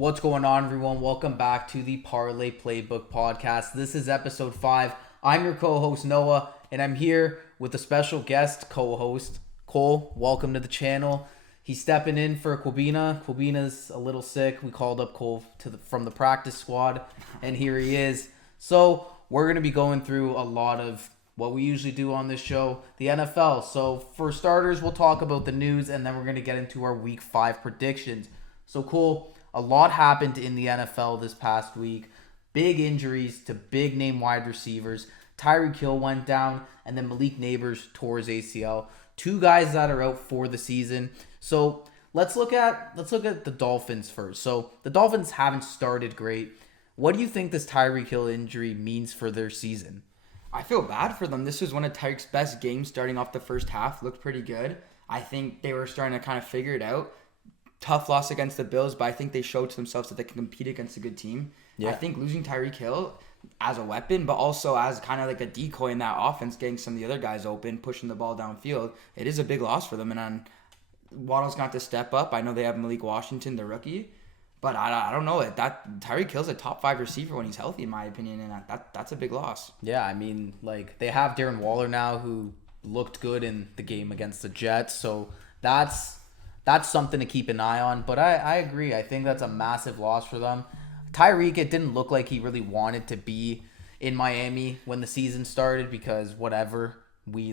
What's going on, everyone? Welcome back to the Parlay Playbook Podcast. This is episode 5. I'm your co-host, Noah, and I'm here with a special guest co-host, Cole. Welcome to the channel. He's stepping in for Kwabena. Kwabena's a little sick. We called up Cole from the practice squad, and here he is. So we're going to be going through a lot of what we usually do on this show, the NFL. So for starters, we'll talk about the news, and then we're going to get into our Week 5 predictions. So Cole, a lot happened in the NFL this past week. Big injuries to big name wide receivers. Tyreek Hill went down, and then Malik Neighbors tore his ACL. Two guys that are out for the season. So let's look at the Dolphins first. So the Dolphins haven't started great. What do you think this Tyreek Hill injury means for their season? I feel bad for them. This was one of Tyreek's best games starting off the first half. Looked pretty good. I think they were starting to kind of figure it out. Tough loss against the Bills, but I think they showed to themselves that they can compete against a good team. Yeah. I think losing Tyreek Hill as a weapon, but also as kind of like a decoy in that offense, getting some of the other guys open, pushing the ball downfield, it is a big loss for them. And Waddle's got to step up. I know they have Malik Washington, the rookie, but I don't know. That Tyreek Hill's a top 5 receiver when he's healthy, in my opinion, and that's a big loss. Yeah, I mean, like, they have Darren Waller now, who looked good in the game against the Jets, so that's something to keep an eye on. But I agree. I think that's a massive loss for them. Tyreek, it didn't look like he really wanted to be in Miami when the season started because whatever. We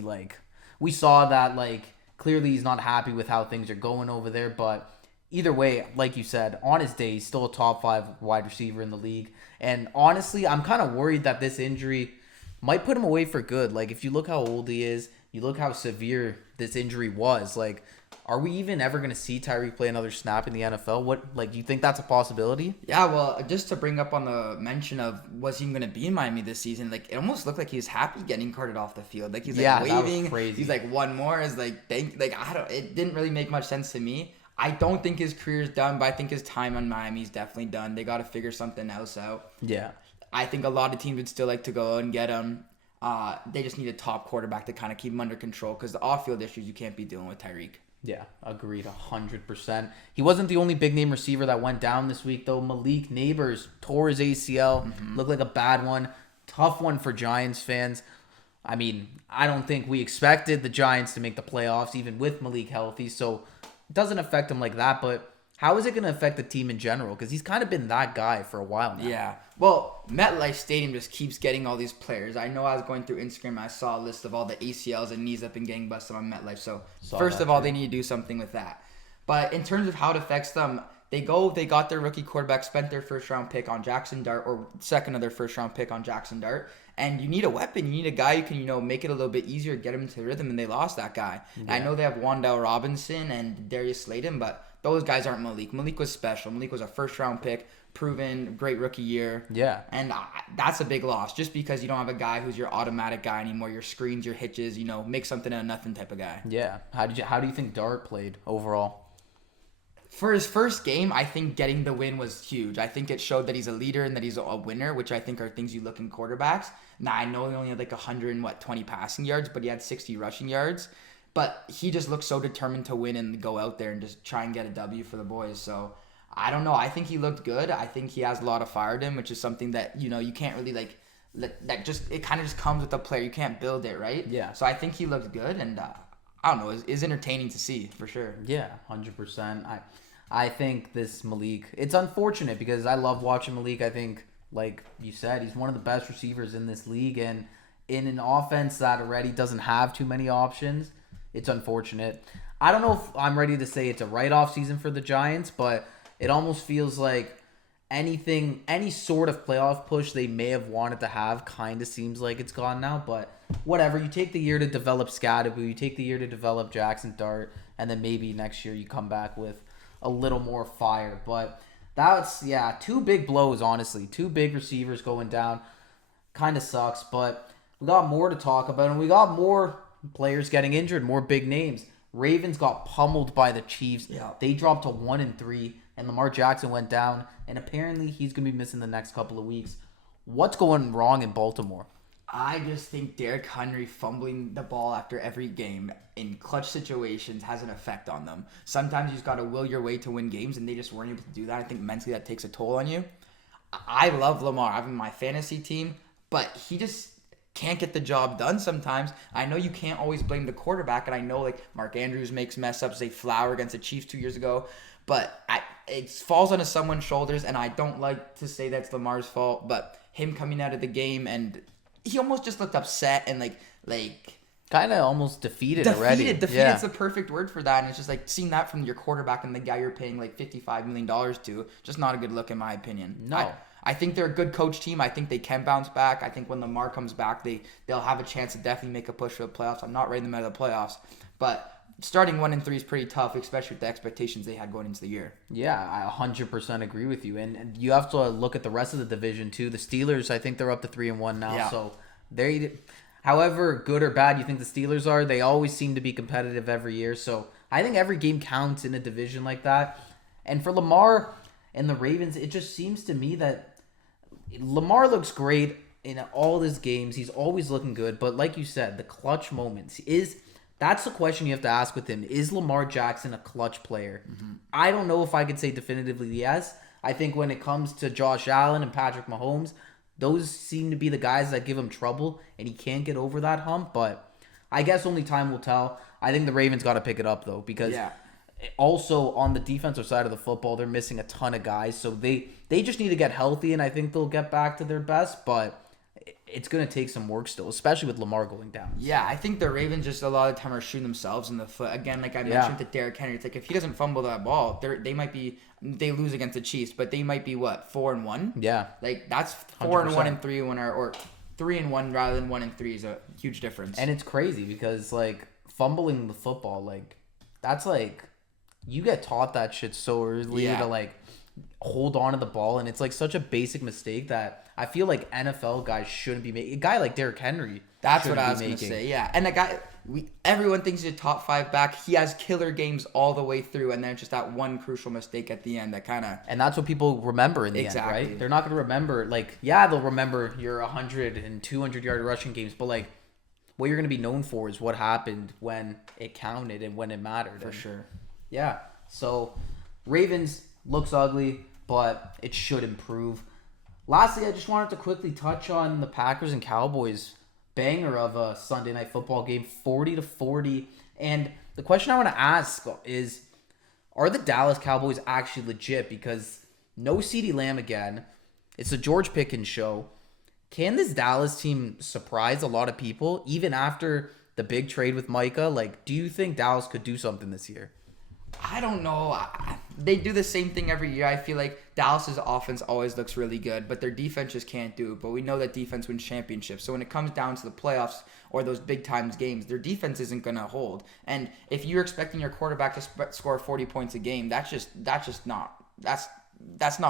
saw that, like, clearly he's not happy with how things are going over there. But either way, like you said, on his day, he's still a top 5 wide receiver in the league. And honestly, I'm kind of worried that this injury might put him away for good. Like, if you look how old he is, you look how severe this injury was, like, are we even ever going to see Tyreek play another snap in the NFL? Do you think that's a possibility? Yeah, well, just to bring up on the mention of was he going to be in Miami this season, like, it almost looked like he was happy getting carted off the field. Like, he's like waving. That was crazy. He's like, one more is like, it didn't really make much sense to me. I don't think his career's done, but I think his time on Miami is definitely done. They got to figure something else out. Yeah. I think a lot of teams would still like to go and get him. They just need a top quarterback to kind of keep him under control because the off-field issues you can't be dealing with Tyreek. Yeah, agreed 100%. He wasn't the only big-name receiver that went down this week, though. Malik Neighbors tore his ACL. Looked like a bad one. Tough one for Giants fans. I mean, I don't think we expected the Giants to make the playoffs, even with Malik healthy, so it doesn't affect him like that, but how is it going to affect the team in general? Because he's kind of been that guy for a while now. Yeah. Well, MetLife Stadium just keeps getting all these players. I know I was going through Instagram and I saw a list of all the ACLs and knees that have been getting busted on MetLife. So, first of all, they need to do something with that. But in terms of how it affects them, they got their rookie quarterback, spent their first-round pick on Jackson Dart, or second of their first-round pick on Jackson Dart. And you need a weapon. You need a guy who can, make it a little bit easier, get him into rhythm, and they lost that guy. Yeah. And I know they have Wan'Dale Robinson and Darius Slayton, but those guys aren't Malik. Malik was special. Malik was a first-round pick, proven, great rookie year. Yeah. And that's a big loss just because you don't have a guy who's your automatic guy anymore, your screens, your hitches, make something out of nothing type of guy. Yeah. How do you think Dart played overall? For his first game, I think getting the win was huge. I think it showed that he's a leader and that he's a winner, which I think are things you look in quarterbacks. Now, I know he only had like 120 passing yards, but he had 60 rushing yards. But he just looked so determined to win and go out there and just try and get a W for the boys. So, I don't know. I think he looked good. I think he has a lot of fire in him, which is something that, you can't really, it kind of just comes with the player. You can't build it, right? Yeah. So, I think he looked good, and I don't know. It's entertaining to see, for sure. Yeah, 100%. I think this Malik, it's unfortunate because I love watching Malik. I think, like you said, he's one of the best receivers in this league, and in an offense that already doesn't have too many options, it's unfortunate. I don't know if I'm ready to say it's a write-off season for the Giants, but it almost feels like any sort of playoff push they may have wanted to have kind of seems like it's gone now, but whatever. You take the year to develop Scadaboo, you take the year to develop Jackson Dart, and then maybe next year you come back with a little more fire. But that's, two big blows, honestly. 2 big receivers going down. Kind of sucks, but we got more to talk about, and we got more players getting injured, more big names. Ravens got pummeled by the Chiefs. Yeah. They dropped to 1-3, and Lamar Jackson went down, and apparently he's going to be missing the next couple of weeks. What's going wrong in Baltimore? I just think Derrick Henry fumbling the ball after every game in clutch situations has an effect on them. Sometimes you just got to will your way to win games, and they just weren't able to do that. I think mentally that takes a toll on you. I love Lamar. I have him in my fantasy team, but he just can't get the job done sometimes. I know you can't always blame the quarterback, and I know like Mark Andrews makes mess ups. They flower against the Chiefs 2 years ago, but it falls onto someone's shoulders, and I don't like to say that's Lamar's fault, but him coming out of the game and he almost just looked upset and like kind of almost defeated already. Defeated is the perfect word for that. And it's just like seeing that from your quarterback and the guy you're paying like $55 million to, just not a good look in my opinion. No. I think they're a good coach team. I think they can bounce back. I think when Lamar comes back, they'll have a chance to definitely make a push for the playoffs. I'm not writing them out of the playoffs, but starting 1-3 is pretty tough, especially with the expectations they had going into the year. Yeah, I 100% agree with you. And you have to look at the rest of the division too. The Steelers, I think they're up to 3-1 now. Yeah. So however good or bad you think the Steelers are, they always seem to be competitive every year. So I think every game counts in a division like that. And for Lamar and the Ravens, it just seems to me that Lamar looks great in all his games. He's always looking good. But like you said, the clutch moments that's the question you have to ask with him. Is Lamar Jackson a clutch player? Mm-hmm. I don't know if I could say definitively yes. I think when it comes to Josh Allen and Patrick Mahomes, those seem to be the guys that give him trouble, and he can't get over that hump. But I guess only time will tell. I think the Ravens got to pick it up, though, because also on the defensive side of the football, they're missing a ton of guys. So they just need to get healthy, and I think they'll get back to their best. But it's going to take some work still, especially with Lamar going down. Yeah, I think the Ravens just a lot of the time are shooting themselves in the foot. Again, like I mentioned to Derrick Henry, it's like if he doesn't fumble that ball, they lose against the Chiefs, but they might be 4-1? Yeah. Like that's 4-1 and 3-1 or 3-1 rather than 1-3 is a huge difference. And it's crazy because like fumbling the football, like that's like you get taught that shit so early to like hold on to the ball, and it's like such a basic mistake that I feel like NFL guys shouldn't be making. A guy like Derrick Henry. That's what I was going to say, yeah. And a guy, everyone thinks he's a top 5 back. He has killer games all the way through, and then just that one crucial mistake at the end that kind of... And that's what people remember in the end, right? They're not going to remember, like, they'll remember your 100 and 200-yard rushing games, but, like, what you're going to be known for is what happened when it counted and when it mattered. For sure. Yeah. So, Ravens looks ugly, but it should improve. Lastly, I just wanted to quickly touch on the Packers and Cowboys banger of a Sunday Night Football game, 40-40. And the question I want to ask is, are the Dallas Cowboys actually legit? Because no CeeDee Lamb again. It's a George Pickens show. Can this Dallas team surprise a lot of people, even after the big trade with Micah? Like, do you think Dallas could do something this year? I don't know. They do the same thing every year. I feel like Dallas's offense always looks really good, but their defense just can't do it. But we know that defense wins championships. So when it comes down to the playoffs or those big times games, their defense isn't going to hold. And if you're expecting your quarterback to score 40 points a game, that's not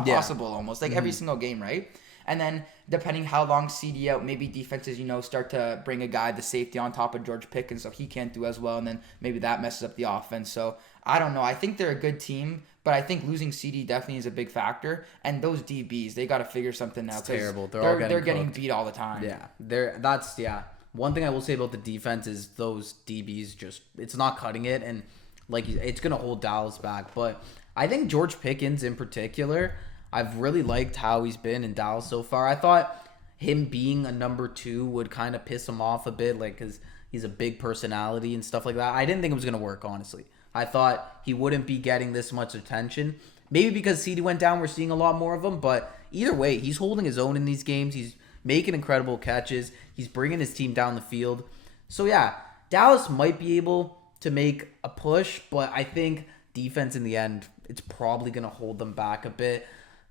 possible almost. Like every single game, right? And then depending how long CD out, maybe defenses, start to bring a guy, the safety on top of George Pickens, so he can't do as well, and then maybe that messes up the offense. So I don't know. I think they're a good team, but I think losing CD definitely is a big factor. And those DBs, they got to figure something out. It's terrible. They're getting beat all the time. Yeah, One thing I will say about the defense is those DBs it's not cutting it, and like it's gonna hold Dallas back. But I think George Pickens in particular, I've really liked how he's been in Dallas so far. I thought him being a number 2 would kind of piss him off a bit, like because he's a big personality and stuff like that. I didn't think it was gonna work, honestly. I thought he wouldn't be getting this much attention. Maybe because CD went down, we're seeing a lot more of him. But either way, he's holding his own in these games. He's making incredible catches. He's bringing his team down the field. So, yeah, Dallas might be able to make a push. But I think defense in the end, it's probably going to hold them back a bit.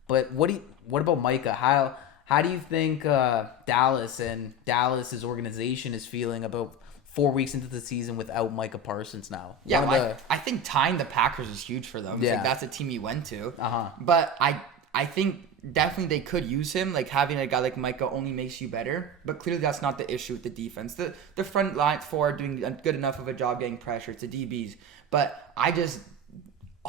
But what about Micah? How do you think Dallas and Dallas's organization is feeling about 4 weeks into the season without Micah Parsons now? Yeah, I think tying the Packers is huge for them. Like that's a team he went to. But I think definitely they could use him. Like having a guy like Micah only makes you better. But clearly that's not the issue with the defense. The front line 4 are doing a good enough of a job getting pressure. It's the DBs. But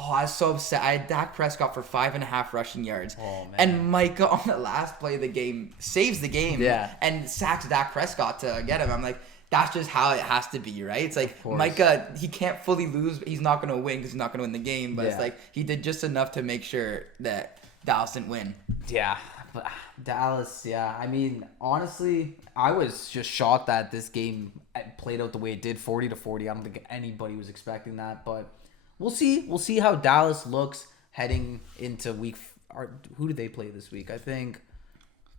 Oh, I was so upset. I had Dak Prescott for 5.5 rushing yards. Oh, man. And Micah on the last play of the game saves the game. Yeah. And sacks Dak Prescott to get him. I'm like, that's just how it has to be, right? It's like Micah, he can't fully lose. He's not going to win because he's not going to win the game. But it's like he did just enough to make sure that Dallas didn't win. Yeah. But Dallas, yeah. I mean, honestly, I was just shocked that this game played out the way it did, 40-40. I don't think anybody was expecting that. But we'll see. We'll see how Dallas looks heading into who do they play this week? I think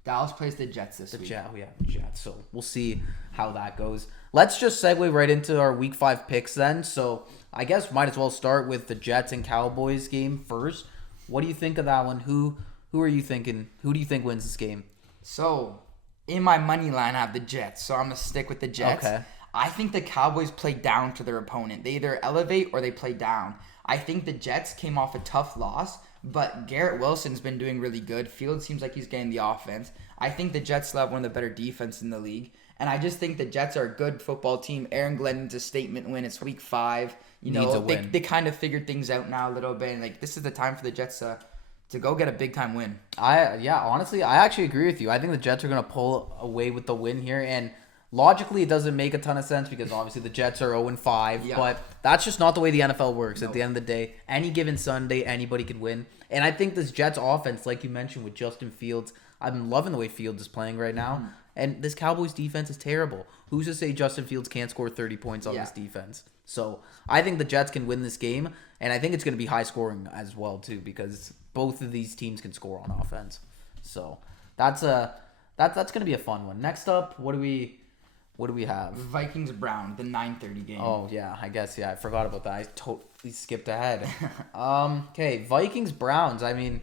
Dallas plays the Jets this week. The Jets. So we'll see how that goes. Let's just segue right into our Week 5 picks then. So I guess might as well start with the Jets and Cowboys game first. What do you think of that one? Who are you thinking? Who do you think wins this game? So in my money line, I have the Jets. So I'm going to stick with the Jets. Okay. I think the Cowboys play down to their opponent. They either elevate or they play down. I think the Jets came off a tough loss, but Garrett Wilson's been doing really good. Fields seems like he's getting the offense. I think the Jets still have one of the better defense in the league. And I just think the Jets are a good football team. Aaron Glennon's a statement win. It's week 5. You know, they kind of figured things out now a little bit. And like this is the time for the Jets to go get a big time win. Honestly, I actually agree with you. I think the Jets are going to pull away with the win here. And logically, it doesn't make a ton of sense because obviously the Jets are 0-5. But that's just not the way the NFL works. At the end of the day, any given Sunday, anybody can win. And I think this Jets offense, like you mentioned with Justin Fields, I'm loving the way Fields is playing right now. Mm-hmm. And this Cowboys defense is terrible. Who's to say Justin Fields can't score 30 points on this defense? So I think the Jets can win this game. And I think it's going to be high scoring as well, too, because both of these teams can score on offense. So that's going to be a fun one. Next up, what do we have? Vikings-Brown, the 9:30 game. Oh, yeah, I guess, I forgot about that. I totally skipped ahead. Okay, Vikings-Browns. I mean,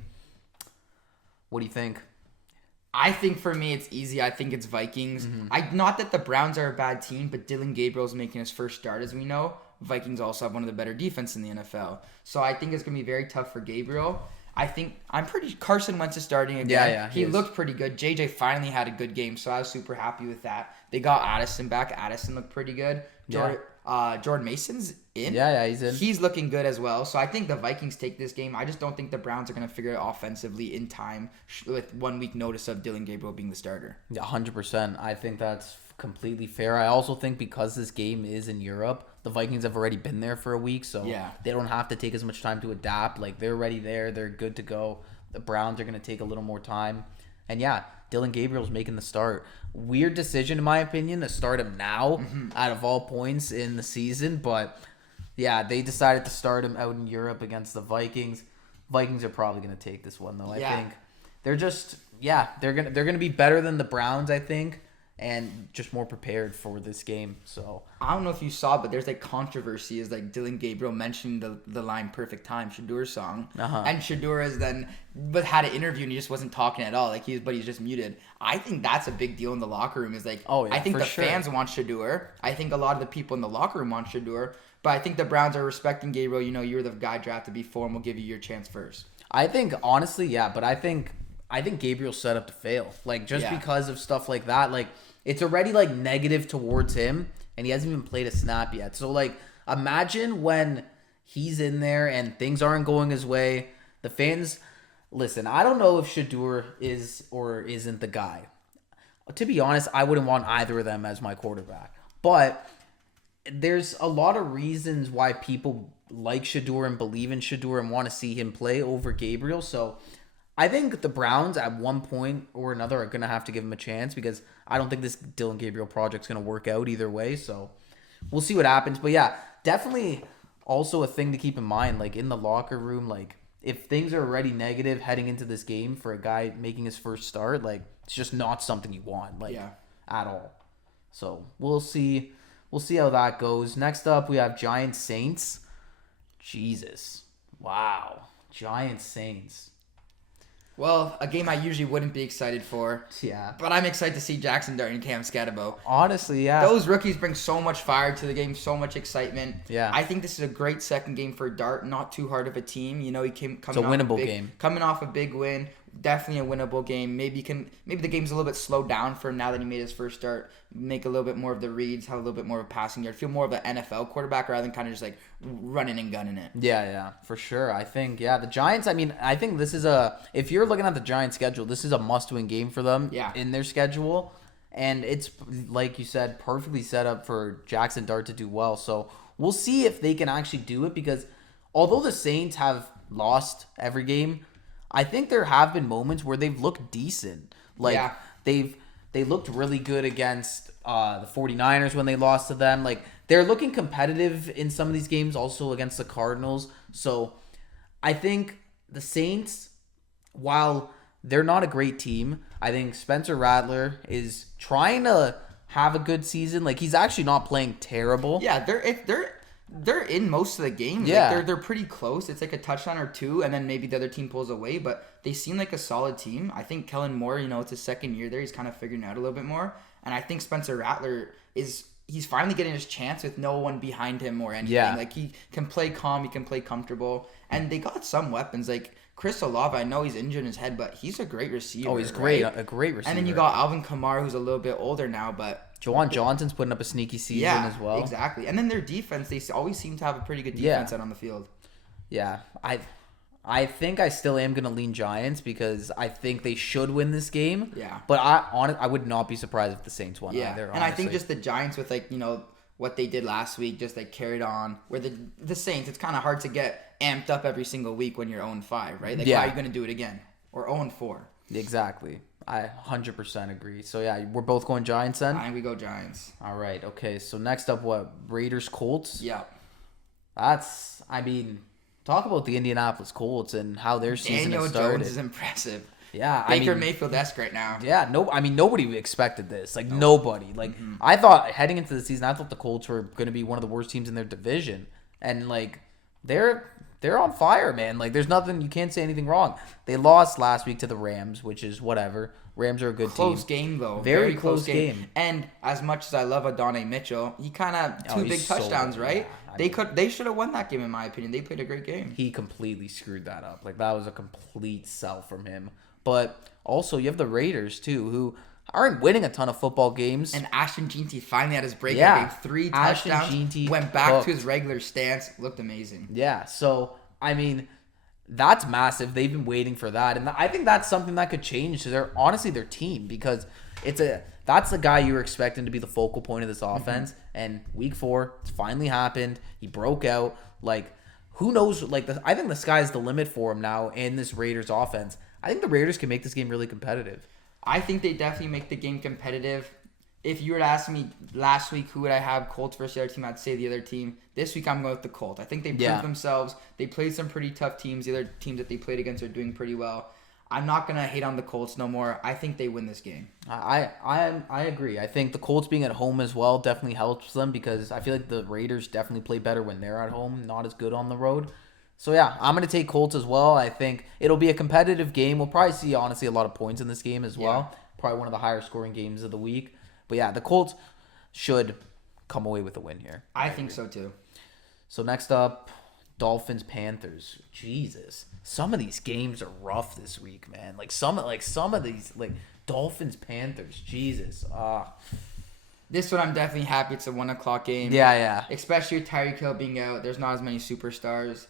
what do you think? I think for me, it's easy. I think it's Vikings. Mm-hmm. Not that the Browns are a bad team, but Dylan Gabriel's making his first start, as we know. Vikings also have one of the better defense in the NFL. So I think it's going to be very tough for Gabriel. Carson Wentz is starting again. Yeah, he looked pretty good. JJ finally had a good game, so I was super happy with that. They got Addison back. Addison looked pretty good. Jordan Mason's in. Yeah, he's in. He's looking good as well. So I think the Vikings take this game. I just don't think the Browns are going to figure it offensively in time with 1 week notice of Dylan Gabriel being the starter. Yeah, 100%. I think that's completely fair. I also think because this game is in Europe, the Vikings have already been there for a week, so they don't have to take as much time to adapt. Like, they're already there. They're good to go. The Browns are going to take a little more time. And Dylan Gabriel's making the start. Weird decision, in my opinion, to start him now out of all points in the season. But, they decided to start him out in Europe against the Vikings. Vikings are probably going to take this one, though. I think they're just, they're gonna be better than the Browns, I think, and just more prepared for this game. So I don't know if you saw, but there's like controversy is like Dylan Gabriel mentioned the line "Perfect Time" Shadur's song, and Shadur is then had an interview and he just wasn't talking at all. But he's just muted. I think that's a big deal in the locker room. Is like, I think the fans want Shadur. I think a lot of the people in the locker room want Shadur. But I think the Browns are respecting Gabriel. You know, you're the guy drafted before, and we'll give you your chance first. I think honestly, but I think Gabriel's set up to fail. Like just because of stuff like that, like. It's already, like, negative towards him, and he hasn't even played a snap yet. So, like, imagine when he's in there and things aren't going his way. The fans, listen, I don't know if Shadur is or isn't the guy. To be honest, I wouldn't want either of them as my quarterback. But there's a lot of reasons why people like Shadur and believe in Shadur and want to see him play over Gabriel. So I think the Browns at one point or another are going to have to give him a chance because I don't think this Dylan Gabriel project's going to work out either way. So we'll see what happens. But definitely also a thing to keep in mind, like in the locker room, like if things are already negative heading into this game for a guy making his first start, like it's just not something you want, at all. So we'll see. We'll see how that goes. Next up, we have Giants Saints. Jesus. Wow. Giants Saints. Well, a game I usually wouldn't be excited for. Yeah. But I'm excited to see Jackson Dart and Cam Scatterbo. Honestly, Those rookies bring so much fire to the game, so much excitement. Yeah. I think this is a great second game for Dart. Not too hard of a team. You know, he coming it's a winnable game. Coming off a big win definitely a winnable game. Maybe the game's a little bit slowed down for him now that he made his first start. Make a little bit more of the reads, have a little bit more of a passing yard. Feel more of an NFL quarterback rather than kind of just like running and gunning it. Yeah, for sure. I think, the Giants, I mean, I think this is if you're looking at the Giants schedule, this is a must-win game for them in their schedule. And it's, like you said, perfectly set up for Jackson Dart to do well. So we'll see if they can actually do it, because although the Saints have lost every game, I think there have been moments where they've looked decent. Like, they looked really good against the 49ers when they lost to them. Like, they're looking competitive in some of these games, also against the Cardinals. So I think the Saints, while they're not a great team, I think Spencer Rattler is trying to have a good season. Like, he's actually not playing terrible. Yeah, they're in most of the games. Yeah. Like, they're pretty close. It's like a touchdown or two, and then maybe the other team pulls away, but they seem like a solid team. I think Kellen Moore, it's his second year there. He's kind of figuring it out a little bit more. And I think Spencer Rattler he's finally getting his chance with no one behind him or anything. Yeah. Like, he can play calm, he can play comfortable. And they got some weapons. Like, Chris Olave, I know he's injured in his head, but he's a great receiver. Oh, he's great. Right? A great receiver. And then you got Alvin Kamara, who's a little bit older now, but Juwan Johnson's putting up a sneaky season as well. Exactly. And then their defense, they always seem to have a pretty good defense out on the field. Yeah. I think I still am going to lean Giants because I think they should win this game. Yeah. But I would not be surprised if the Saints won either, and I think just the Giants with, like, what they did last week just, like, carried on. Where the Saints, it's kind of hard to get amped up every single week when you're 0-5, right? Like, how are you going to do it again? Or 0-4. Exactly. I 100% agree. So, yeah, we're both going Giants then? I think we go Giants. All right. Okay. So, next up, what? Raiders-Colts? Yeah. Talk about the Indianapolis Colts and how their season has started. Daniel Jones is impressive. Yeah. Baker Mayfield-esque right now. Yeah. Nobody expected this. Like, nobody. Like, I thought, heading into the season, I thought the Colts were going to be one of the worst teams in their division. And, like, they're on fire, man. Like, there's nothing, you can't say anything wrong. They lost last week to the Rams, which is whatever. Rams are a good team. Close game, though. Very close game. And as much as I love Adonai Mitchell, he kind of two big touchdowns, right? They should have won that game, in my opinion. They played a great game. He completely screwed that up. Like, that was a complete sell from him. But also, you have the Raiders, too, who aren't winning a ton of football games. And Ashton Jeanty finally had his breakout game. 3 touchdowns. Went back to his regular stance. Looked amazing. Yeah, so, that's massive. They've been waiting for that. And I think that's something that could change to their team, because that's the guy you were expecting to be the focal point of this offense. And week 4, it's finally happened. He broke out. Like, who knows? Like, I think the sky's the limit for him now in this Raiders offense. I think the Raiders can make this game really competitive. I think they definitely make the game competitive. If you were to ask me last week who would I have, Colts versus the other team, I'd say the other team. This week I'm going with the Colts. I think they proved themselves. They played some pretty tough teams. The other teams that they played against are doing pretty well. I'm not going to hate on the Colts no more. I think they win this game. I agree. I think the Colts being at home as well definitely helps them, because I feel like the Raiders definitely play better when they're at home, not as good on the road. So, yeah, I'm going to take Colts as well. I think it'll be a competitive game. We'll probably see, honestly, a lot of points in this game as well. Probably one of the higher scoring games of the week. But, yeah, the Colts should come away with a win here. I think so, too. So, next up, Dolphins-Panthers. Jesus. Some of these games are rough this week, man. Some of these, Dolphins-Panthers. Jesus. This one I'm definitely happy it's a 1 o'clock game. Yeah. Especially with Tyreek Hill being out. There's not as many superstars.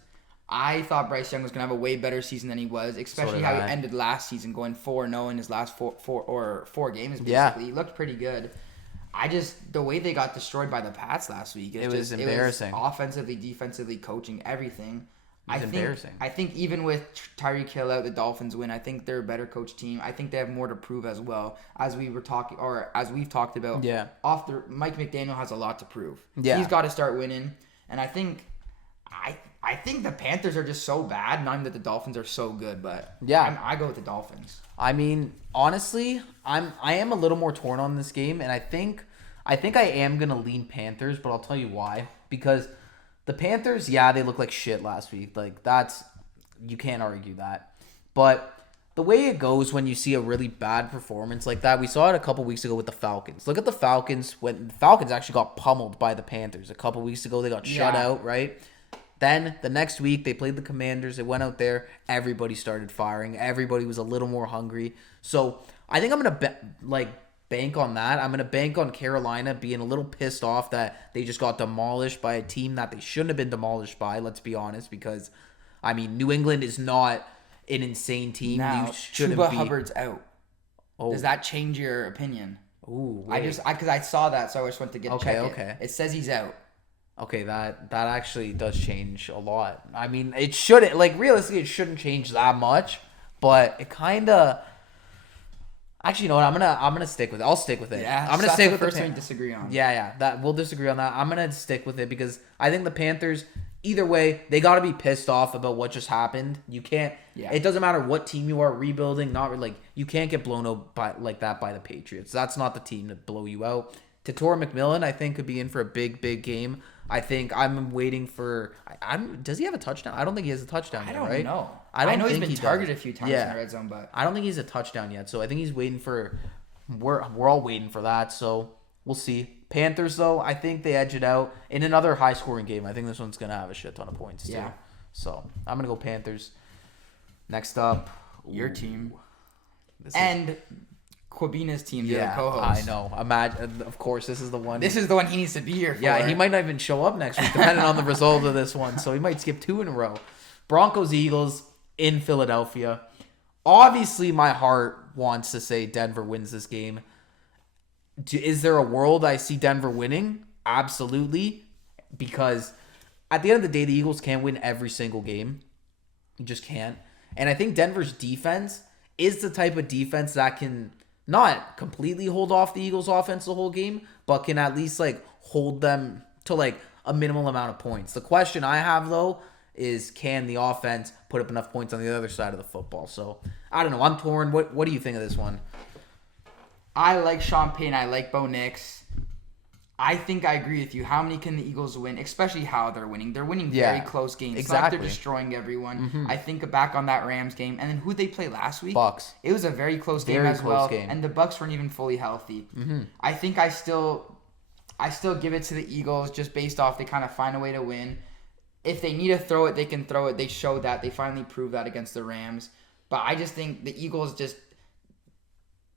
I thought Bryce Young was going to have a way better season than he was, especially how he ended last season, going 4-0 in his last four games, basically. Yeah. He looked pretty good. The way they got destroyed by the Pats last week, it was embarrassing. It was offensively, defensively, coaching, everything. Embarrassing. I think even with Tyreek Hill out, the Dolphins win. I think they're a better coach team. I think they have more to prove as well, as we've talked about. Yeah. Mike McDaniel has a lot to prove. Yeah. He's got to start winning, and I think the Panthers are just so bad. Not even that the Dolphins are so good, but I go with the Dolphins. Honestly, I am a little more torn on this game, and I think I am gonna lean Panthers, but I'll tell you why. Because the Panthers, they look like shit last week. Like, you can't argue that. But the way it goes when you see a really bad performance like that, we saw it a couple weeks ago with the Falcons. Look at the Falcons when the Falcons actually got pummeled by the Panthers a couple weeks ago. They got shut out, right? Then the next week they played the Commanders. They went out there. Everybody started firing. Everybody was a little more hungry. So I think I'm gonna bank on that. I'm gonna bank on Carolina being a little pissed off that they just got demolished by a team that they shouldn't have been demolished by. Let's be honest, because I mean New England is not an insane team. Now, Chuba Hubbard's out. Oh. Does that change your opinion? Ooh, because I saw that, so I just went to check it. Okay. It says he's out. Okay, that actually does change a lot. I mean, it shouldn't, realistically, it shouldn't change that much, but it kind of. Actually, you know what? I'm gonna stick with it. I'll stick with it. Yeah, I'm gonna stick with the first thing we disagree on. Yeah, that we'll disagree on that. I'm gonna stick with it because I think the Panthers, either way, they got to be pissed off about what just happened. You can't. Yeah. It doesn't matter what team you are rebuilding. You can't get blown out by the Patriots. That's not the team to blow you out. Tatora McMillan, I think, could be in for a big game. I think I'm waiting for. Does he have a touchdown? I don't think he has a touchdown yet, right? I don't know. I know he's been targeted a few times in the red zone, but I don't think he's a touchdown yet. So I think he's waiting for. We're all waiting for that. So we'll see. Panthers, though, I think they edge it out in another high-scoring game. I think this one's gonna have a shit ton of points too. Yeah. So I'm gonna go Panthers. Next up, your team, Quabina's team, the co-host. I know. Imagine, of course, this is the one. This is the one he needs to be here for. Yeah, he might not even show up next week, depending on the result of this one. So he might skip 2 in a row. Broncos-Eagles in Philadelphia. Obviously, my heart wants to say Denver wins this game. Is there a world I see Denver winning? Absolutely. Because at the end of the day, the Eagles can't win every single game. You just can't. And I think Denver's defense is the type of defense that can not completely hold off the Eagles' offense the whole game, but can at least hold them to a minimal amount of points. The question I have though is, can the offense put up enough points on the other side of the football? So I don't know. I'm torn. What do you think of this one? I like Sean Payton. I like Bo Nix. I think I agree with you. How many can the Eagles win? Especially how they're winning. They're winning very close games. It's not like they're destroying everyone. Mm-hmm. I think back on that Rams game. And then who'd they play last week? Bucks. It was a very close game as well. And the Bucks weren't even fully healthy. Mm-hmm. I think I still give it to the Eagles just based off they kind of find a way to win. If they need to throw it, they can throw it. They showed that. They finally proved that against the Rams. But I just think the Eagles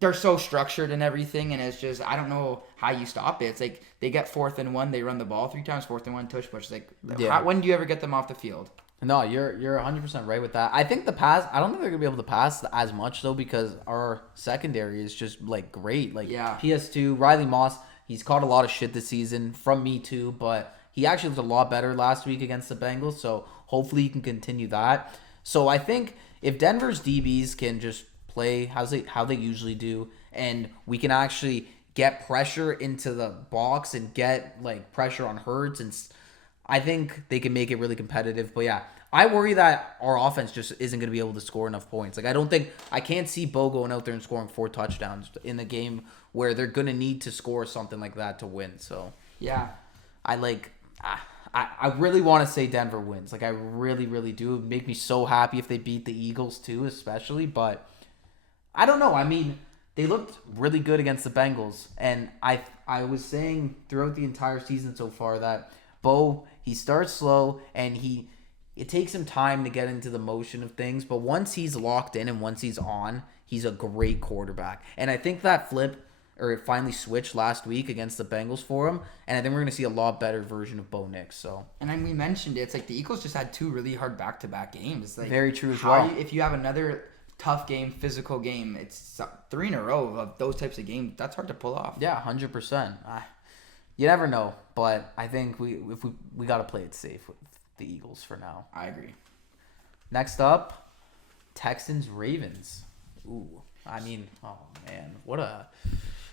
they're so structured and everything, and it's just, I don't know how you stop it. It's like they get 4th and 1, they run the ball 3 times, 4th and 1, tush push. When do you ever get them off the field? No, you're 100% right with that. I think the pass, I don't think they're going to be able to pass as much, though, because our secondary is just, great. PS2, Riley Moss, he's caught a lot of shit this season, from me too, but he actually looked a lot better last week against the Bengals, so hopefully he can continue that. So I think if Denver's DBs can just play how they usually do, and we can actually get pressure into the box and get pressure on Hurts, and I think they can make it really competitive. But yeah, I worry that our offense just isn't going to be able to score enough points. I can't see Bo going out there and scoring 4 touchdowns in a game where they're going to need to score something like that to win. So yeah, I really want to say Denver wins. I really, really do. It would make me so happy if they beat the Eagles too, especially, but I don't know. I mean, they looked really good against the Bengals, and I was saying throughout the entire season so far that Bo, he starts slow, and it takes him time to get into the motion of things, but once he's locked in and once he's on, he's a great quarterback. And I think that it finally switched last week against the Bengals for him, and I think we're going to see a lot better version of Bo Nix. So, and then we mentioned it, it's the Eagles just had 2 really hard back-to-back games. Very true as well. If you have another tough game, physical game, it's 3 in a row of those types of games. That's hard to pull off. Yeah, 100%. You never know, but I think we got to play it safe with the Eagles for now. I agree. Next up, Texans Ravens. Ooh, I mean, oh man,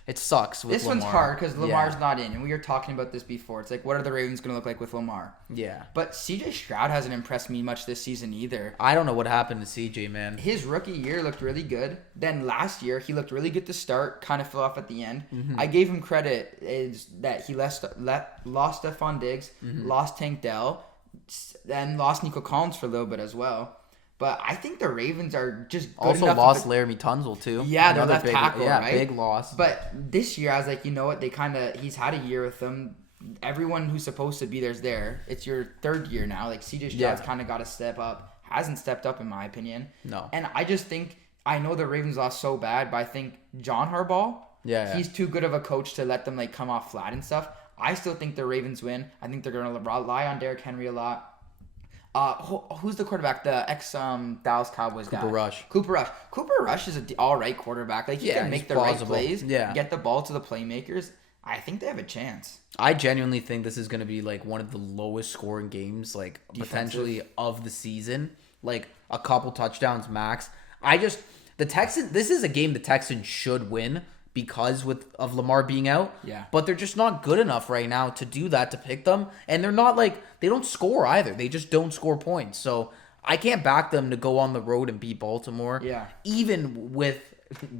it sucks with this Lamar. One's hard because Lamar's not in, and we were talking about this before. It's what are the Ravens going to look like with Lamar? Yeah. But CJ Stroud hasn't impressed me much this season either. I don't know what happened to CJ, man. His rookie year looked really good. Then last year, he looked really good to start, kind of fell off at the end. Mm-hmm. I gave him credit is that he lost Stephon Diggs, lost Tank Dell, then lost Nico Collins for a little bit as well. But I think the Ravens are just good also enough lost Laramie Tunzel too. Yeah, another big tackle, right? Big loss. But this year, I was like, you know what? He's had a year with them. everyone who's supposed to be there's there. It's your third year now. Like CJ Stroud's kind of got to step up. Hasn't stepped up in my opinion. No. And I just think, I know the Ravens lost so bad, but I think John Harbaugh, he's too good of a coach to let them like come off flat and stuff. I still think the Ravens win. I think they're going to rely on Derrick Henry a lot. Who's the quarterback? The Dallas Cowboys guy. Cooper Rush is an all right quarterback. Like he can make the plausible. Right plays. Yeah. Get the ball to the playmakers. I think they have a chance. I genuinely think this is going to be like one of the lowest scoring games, like potentially of the season. Like a couple touchdowns max. The Texans. This is a game the Texans should win because of Lamar being out. Yeah. But they're just not good enough right now to do that, to pick them. And they're not like, they don't score either. They just don't score points. So I can't back them to go on the road and beat Baltimore. Yeah. Even with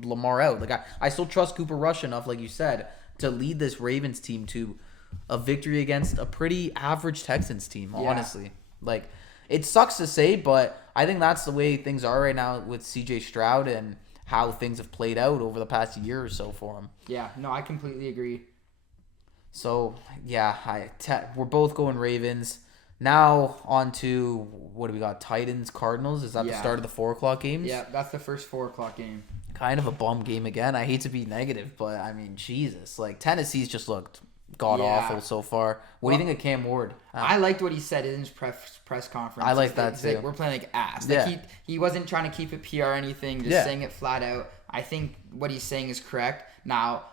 Lamar out. Like I still trust Cooper Rush enough, like you said, to lead this Ravens team to a victory against a pretty average Texans team, honestly. Like, it sucks to say, but I think that's the way things are right now with CJ Stroud and how things have played out over the past year or so for him. Yeah, no, I completely agree. So, yeah, we're both going Ravens. Now on to, what do we got? Titans, Cardinals? Is that the start of the 4 o'clock games? Yeah, that's the first 4 o'clock game. Kind of a bum game again. I hate to be negative, but I mean, Jesus. Like, Tennessee's just looked god-awful so far. What do you think of Cam Ward? I liked what he said in his press conference. I like that too. Like, we're playing like ass. Like, he wasn't trying to keep it PR or anything, just saying it flat out. I think what he's saying is correct. Now,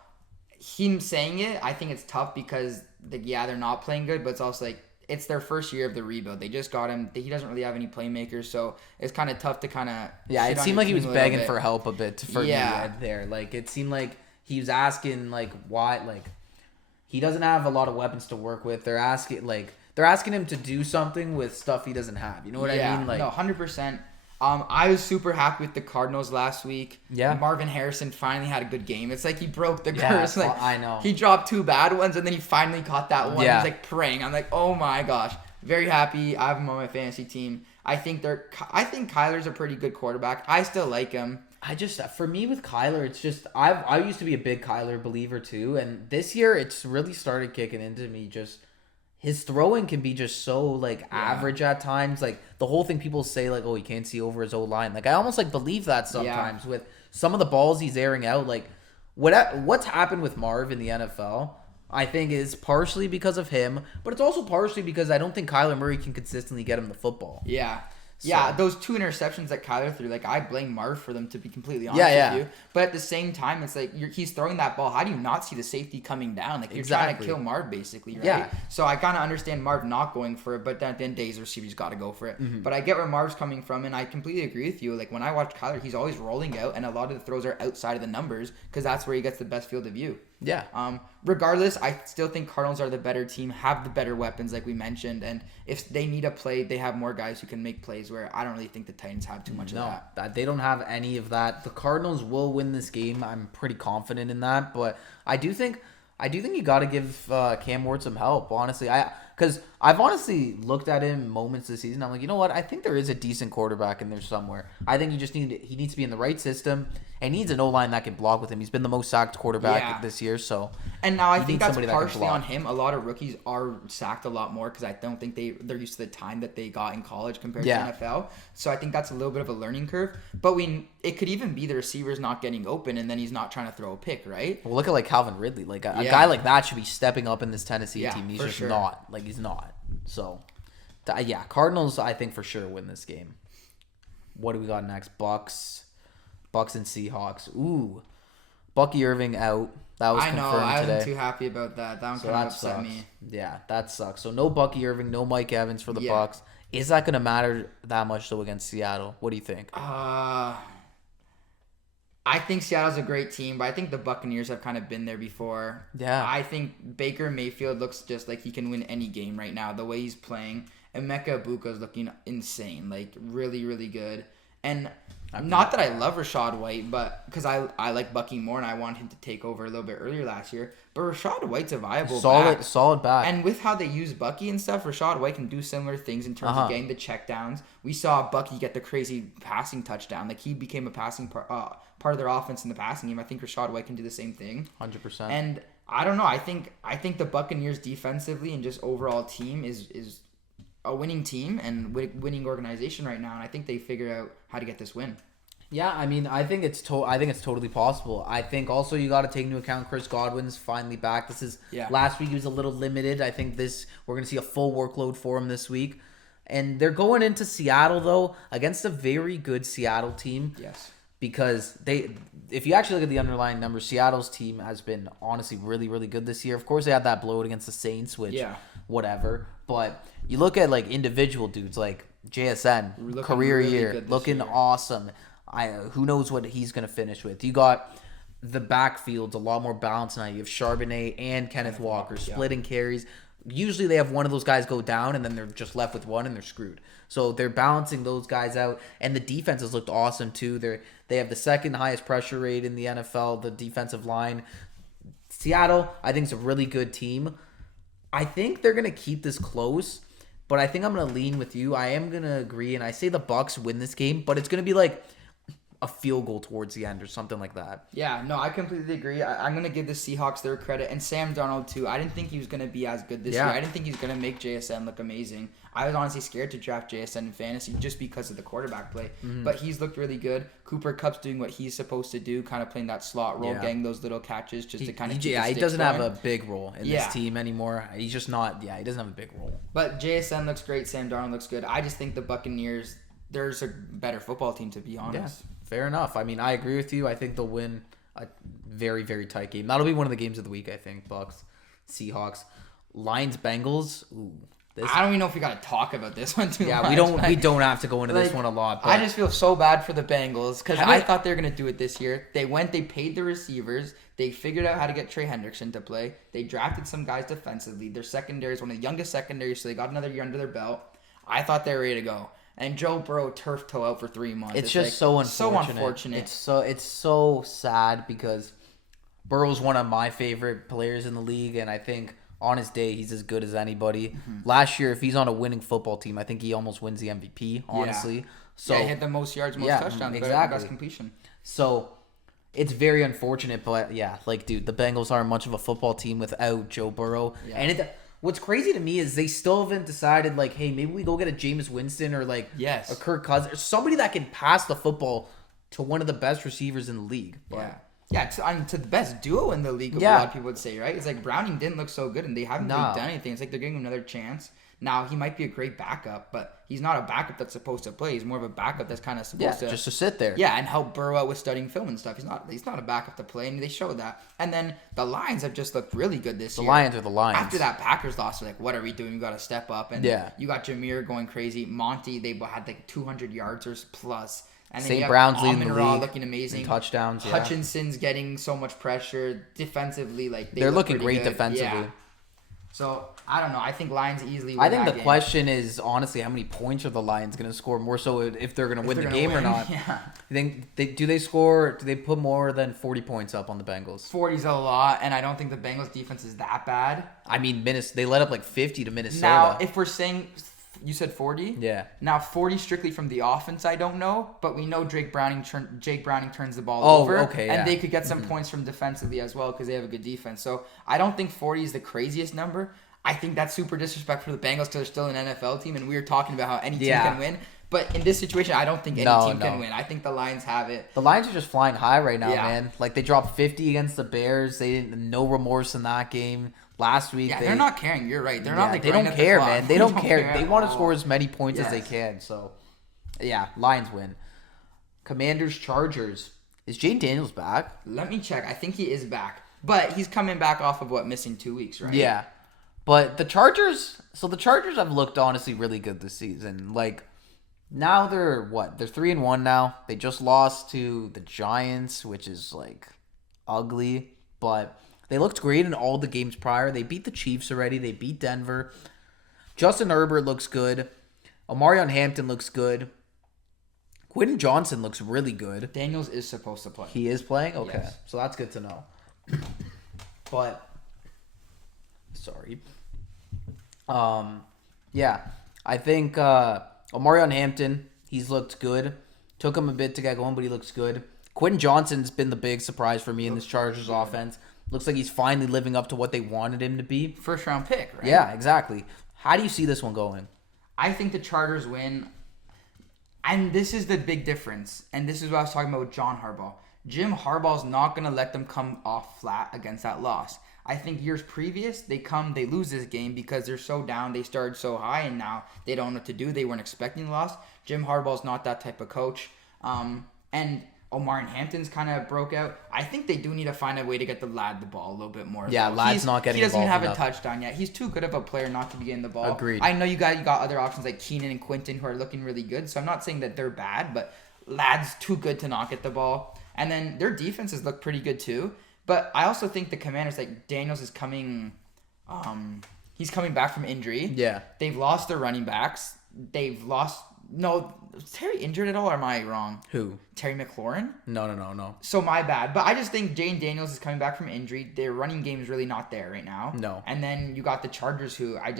him saying it, I think it's tough because, like, they're not playing good, but it's also like, it's their first year of the rebuild. They just got him. He doesn't really have any playmakers, so it's kind of tough to kind of... Yeah, it seemed like he was begging for help a bit for the end there. Like, it seemed like he was asking, like, why, like... He doesn't have a lot of weapons to work with. They're asking him to do something with stuff he doesn't have. You know what I mean? Like, no, 100%. I was super happy with the Cardinals last week. Yeah. Marvin Harrison finally had a good game. It's like he broke the curse. Like, I know. He dropped 2 bad ones, and then he finally caught that one. Yeah. He was like praying. I'm like, oh my gosh. Very happy. I have him on my fantasy team. I think Kyler's a pretty good quarterback. I still like him. For me with Kyler, it's just, I used to be a big Kyler believer too, and this year it's really started kicking into me. Just his throwing can be just so like average at times. Like the whole thing people say like, oh, he can't see over his O-line. Like I almost like believe that sometimes with some of the balls he's airing out. Like what's happened with Marv in the NFL, I think is partially because of him, but it's also partially because I don't think Kyler Murray can consistently get him the football. Yeah. Yeah, those 2 interceptions that Kyler threw, like, I blame Marv for them, to be completely honest with you. But at the same time, it's like, he's throwing that ball. How do you not see the safety coming down? Like, you're trying to kill Marv, basically, right? Yeah. So I kind of understand Marv not going for it, but then at the end of the day, his receiver's got to go for it. Mm-hmm. But I get where Marv's coming from, and I completely agree with you. Like, when I watch Kyler, he's always rolling out, and a lot of the throws are outside of the numbers, because that's where he gets the best field of view. Yeah. Regardless, I still think Cardinals are the better team, have the better weapons, like we mentioned, and if they need a play, they have more guys who can make plays, where I don't really think the Titans have too much of that. They don't have any of that. The Cardinals will win this game. I'm pretty confident in that, but I do think you got to give Cam Ward some help, honestly. Because I've honestly looked at him moments this season. I'm like, you know what? I think there is a decent quarterback in there somewhere. I think he needs to be in the right system, and he needs an O-line that can block with him. He's been the most sacked quarterback this year, so. And now I think that's partially on him. A lot of rookies are sacked a lot more because I don't think they're used to the time that they got in college compared to NFL. So I think that's a little bit of a learning curve. But it could even be the receivers not getting open, and then he's not trying to throw a pick, right? Well, look at like Calvin Ridley. Like a guy like that should be stepping up in this Tennessee team. He's just not. Like he's not. So, Cardinals I think for sure win this game. What do we got next? Bucks and Seahawks. Ooh, Bucky Irving out. That was confirmed today. I wasn't too happy about that. That one kind of upset me. Yeah, that sucks. So no Bucky Irving, no Mike Evans for the Bucks. Is that going to matter that much though against Seattle? What do you think? I think Seattle's a great team, but I think the Buccaneers have kind of been there before. Yeah. I think Baker Mayfield looks just like he can win any game right now, the way he's playing. And Emeka Ibuka's looking insane, like really, really good. And not that I love Rachaad White, but because I like Bucky more and I want him to take over a little bit earlier last year. But Rachaad White's a viable solid back. And with how they use Bucky and stuff, Rachaad White can do similar things in terms of getting the checkdowns. We saw Bucky get the crazy passing touchdown. Like he became a passing part of their offense in the passing game. I think Rachaad White can do the same thing. 100%. And I don't know. I think the Buccaneers defensively and just overall team is a winning team and winning organization right now, and I think they figured out how to get this win. Yeah, I mean, I think it's totally possible. I think also you got to take into account Chris Godwin's finally back. Last week he was a little limited. I think we're going to see a full workload for him this week. And they're going into Seattle though against a very good Seattle team. Yes. Because if you actually look at the underlying numbers, Seattle's team has been honestly really, really good this year. Of course, they had that blowout against the Saints, which whatever. But you look at like individual dudes like JSN, career really year, looking awesome. Who knows what he's going to finish with. You got the backfield's a lot more balanced now. You have Charbonnet and Kenneth Walker splitting carries. Usually they have one of those guys go down and then they're just left with one and they're screwed. So they're balancing those guys out. And the defense has looked awesome too. They have the second highest pressure rate in the NFL, the defensive line. Seattle, I think, is a really good team. I think they're going to keep this close, but I think I'm going to lean with you. I am going to agree, and I say the Bucs win this game, but it's going to be like a field goal towards the end or something like that. Yeah, no, I completely agree. I'm going to give the Seahawks their credit, and Sam Darnold too. I didn't think he was going to be as good this year. I didn't think he was going to make JSN look amazing. I was honestly scared to draft JSN in fantasy just because of the quarterback play. But he's looked really good. Cooper Kupp's doing what he's supposed to do, kind of playing that slot role, getting those little catches just to kind of keep the he doesn't going. have a big role in this team anymore. He's just not, he doesn't have a big role. But JSN looks great. Sam Darnold looks good. I just think the Buccaneers, there's a better football team, to be honest. Yeah, fair enough. I mean, I agree with you. I think they'll win a very, very tight game. That'll be one of the games of the week, I think. Bucks, Seahawks, Lions, Bengals. Ooh. I don't even know if we got to talk about this one too much. Yeah, we don't have to go into this one a lot. But I just feel so bad for the Bengals because I thought they were going to do it this year. They paid the receivers. They figured out how to get Trey Hendrickson to play. They drafted some guys defensively. Their secondary is one of the youngest secondaries, so they got another year under their belt. I thought they were ready to go. And Joe Burrow turf toe out for 3 months. It's just so unfortunate. It's so sad because Burrow's one of my favorite players in the league, and I think on his day, he's as good as anybody. Last year, if he's on a winning football team, I think he almost wins the MVP, honestly. Yeah. So he hit the most yards, most touchdowns, exactly. best completion. So it's very unfortunate, but dude, the Bengals aren't much of a football team without Joe Burrow. Yeah. And what's crazy to me is they still haven't decided, like, hey, maybe we go get a Jameis Winston or, like, a Kirk Cousins, somebody that can pass the football to one of the best receivers in the league. But, yeah, to the best duo in the league, a lot of people would say, right? It's like Browning didn't look so good, and they haven't really done anything. It's like they're giving him another chance. Now, he might be a great backup, but he's not a backup that's supposed to play. He's more of a backup that's kind of supposed to... just to sit there. Yeah, and help Burrow out with studying film and stuff. He's not a backup to play, and they showed that. And then the Lions have just looked really good this year. The Lions are the Lions. After that Packers loss, they're like, what are we doing? We got to step up. And you got Jameer going crazy. Monty, they had like 200 yarders plus. And then St. Brown's leading the league. Looking amazing. Touchdowns, Hutchinson's getting so much pressure defensively. Like they're looking great defensively. Yeah. So, I don't know. I think Lions easily win I think the game. question is, honestly, how many points are the Lions going to score? More so if they're going to win the game or not. Yeah. Do they put more than 40 points up on the Bengals? 40's a lot, and I don't think the Bengals defense is that bad. I mean, they let up like 50 to Minnesota. Now, if we're saying... You said 40? Yeah. Now, 40 strictly from the offense, I don't know. But we know Jake Browning turns the ball over. Okay, and they could get some points from defensively as well because they have a good defense. So, I don't think 40 is the craziest number. I think that's super disrespectful for the Bengals because they're still an NFL team. And we were talking about how any team can win. But in this situation, I don't think any team can win. I think the Lions have it. The Lions are just flying high right now, man. Like, they dropped 50 against the Bears. They didn't no remorse in that game. Last week, they're not caring. You're right. They're not like they don't care, man. They don't care. They want to all. score as many points as they can. So, Lions win. Commanders, Chargers. Is Jane Daniels back? Let me check. I think he is back, but he's coming back off of missing 2 weeks, right? Yeah, but the Chargers. So the Chargers have looked honestly really good this season. Like now they're 3-1 now. They just lost to the Giants, which is like ugly, but. They looked great in all the games prior. They beat the Chiefs already. They beat Denver. Justin Herbert looks good. Omarion Hampton looks good. Quentin Johnson looks really good. Daniels is supposed to play. He is playing? Okay. Yes. So that's good to know. But, sorry. I think Omarion Hampton, he's looked good. Took him a bit to get going, but he looks good. Quentin Johnson's been the big surprise for me in this Chargers offense. looks like he's finally living up to what they wanted him to be. First round pick, right? Yeah, exactly. How do you see this one going? I think the Chargers win. And this is the big difference. And this is what I was talking about with John Harbaugh. Jim Harbaugh's not going to let them come off flat against that loss. I think years previous, they lose this game because they're so down. They started so high, and now they don't know what to do. They weren't expecting the loss. Jim Harbaugh's not that type of coach. And Omar and Hampton's kind of broke out. I think they do need to find a way to get the lad the ball a little bit more. Yeah, lad's not getting involved. He doesn't have enough. a touchdown yet. He's too good of a player not to be getting the ball. Agreed. I know you got other options like Keenan and Quinton who are looking really good. So I'm not saying that they're bad, but lad's too good to not get the ball. And then their defenses look pretty good too. But I also think the Commanders, like Daniels is coming, he's coming back from injury. Yeah. They've lost their running backs. Is Terry injured at all, or am I wrong? Who? Terry McLaurin? No. So my bad. But I just think Jane Daniels is coming back from injury. Their running game is really not there right now. No. And then you got the Chargers, who I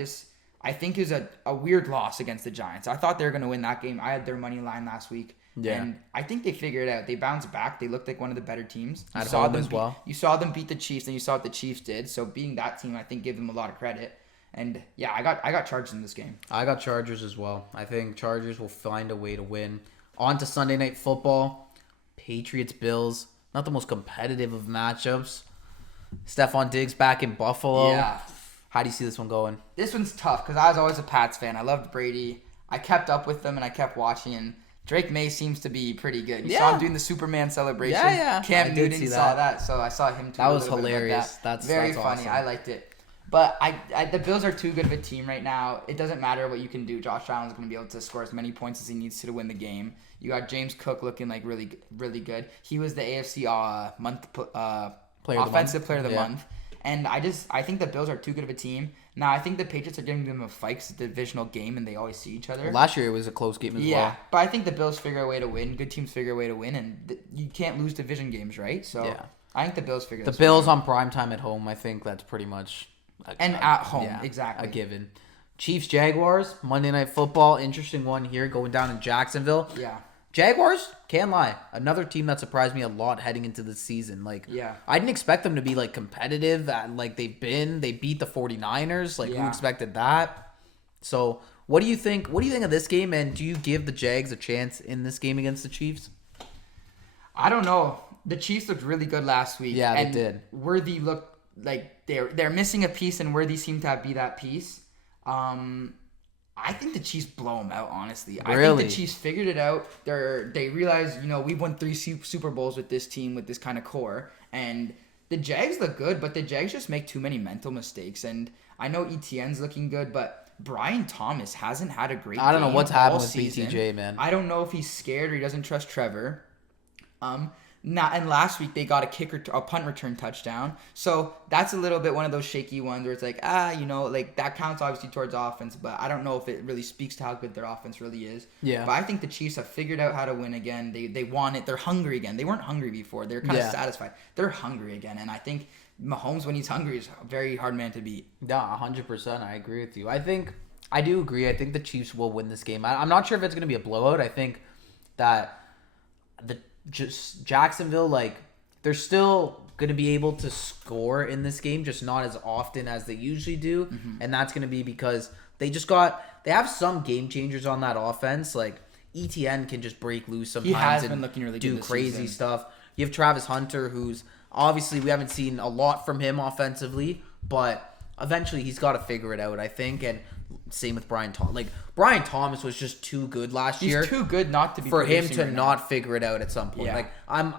think is a weird loss against the Giants. I thought they were going to win that game. I had their money line last week. Yeah. And I think they figured it out. They bounced back. They looked like one of the better teams. At home as well. You saw them beat the Chiefs, and you saw what the Chiefs did. So being that team, I think, gave them a lot of credit. And yeah, I got Chargers in this game. I got Chargers as well. I think Chargers will find a way to win. On to Sunday Night Football. Patriots-Bills. Not the most competitive of matchups. Stephon Diggs back in Buffalo. Yeah. How do you see this one going? This one's tough because I was always a Pats fan. I loved Brady. I kept up with them and I kept watching. And Drake May seems to be pretty good. You saw him doing the Superman celebration. Yeah. Cam Newton saw that, so I saw him too. That was hilarious. That's very that's funny. Awesome. I liked it. But the Bills are too good of a team right now. It doesn't matter what you can do. Josh Allen's going to be able to score as many points as he needs to win the game. You got James Cook looking like really, really good. He was the AFC offensive player of the month. And I think the Bills are too good of a team. Now, I think the Patriots are giving them a fight because it's a divisional game and they always see each other. Well, last year it was a close game as well. Yeah, but I think the Bills figure a way to win. Good teams figure a way to win, and you can't lose division games, right? So yeah. I think the Bills figure the Bills on primetime at home, I think that's pretty much... at home, exactly. A given. Chiefs-Jaguars, Monday Night Football. Interesting one here going down in Jacksonville. Yeah. Jaguars, can't lie. Another team that surprised me a lot heading into the season. I didn't expect them to be competitive like they've been. They beat the 49ers. Who expected that? So, what do you think? What do you think of this game? And do you give the Jags a chance in this game against the Chiefs? I don't know. The Chiefs looked really good last week. Yeah, they did. Worthy looked like they're missing a piece, and Worthy seemed to be that piece. I think the Chiefs blow them out, honestly. Really? I think the Chiefs figured it out. They realized, we've won 3 Super Bowls with this team, with this kind of core. And the Jags look good, but the Jags just make too many mental mistakes. And I know ETN's looking good, but Brian Thomas hasn't had a great game. I don't know what's happened with season. BTJ, man. I don't know if he's scared or he doesn't trust Trevor. And last week they got a punt return touchdown. So that's a little bit one of those shaky ones where it's that counts obviously towards offense, but I don't know if it really speaks to how good their offense really is. Yeah. But I think the Chiefs have figured out how to win again. They want it. They're hungry again. They weren't hungry before. They're kind of satisfied. They're hungry again. And I think Mahomes, when he's hungry, is a very hard man to beat. Yeah, 100%. I agree with you. I do agree. I think the Chiefs will win this game. I'm not sure if it's going to be a blowout. I think that Jacksonville, they're still going to be able to score in this game, just not as often as they usually do. Mm-hmm. And that's going to be because they have some game changers on that offense. ETN can just break loose sometimes. He has been looking really good do crazy stuff. You have Travis Hunter, who's obviously we haven't seen a lot from him offensively, but eventually he's got to figure it out, I think. And same with Brian Thomas. Brian Thomas was just too good last year. He's too good not to be for him to not figure it out at some point. Yeah. I'm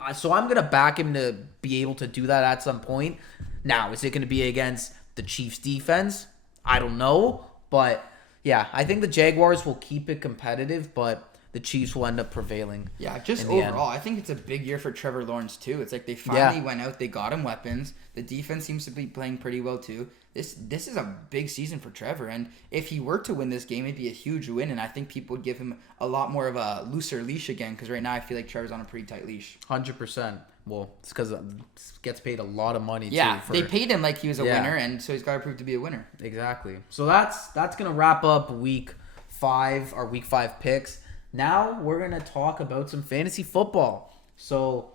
gonna back him to be able to do that at some point. Now, is it gonna be against the Chiefs defense? I don't know, but yeah, I think the Jaguars will keep it competitive, but the Chiefs will end up prevailing. Yeah, just overall, I think it's a big year for Trevor Lawrence too. It's they finally went out, they got him weapons. The defense seems to be playing pretty well too. This is a big season for Trevor, and if he were to win this game, it'd be a huge win, and I think people would give him a lot more of a looser leash again, because right now I feel like Trevor's on a pretty tight leash. 100%. Well, it's because he gets paid a lot of money too. Yeah, they paid him like he was a winner, and so he's got to prove to be a winner. Exactly. So that's gonna wrap up week 5, our week 5 picks. Now we're going to talk about some fantasy football. So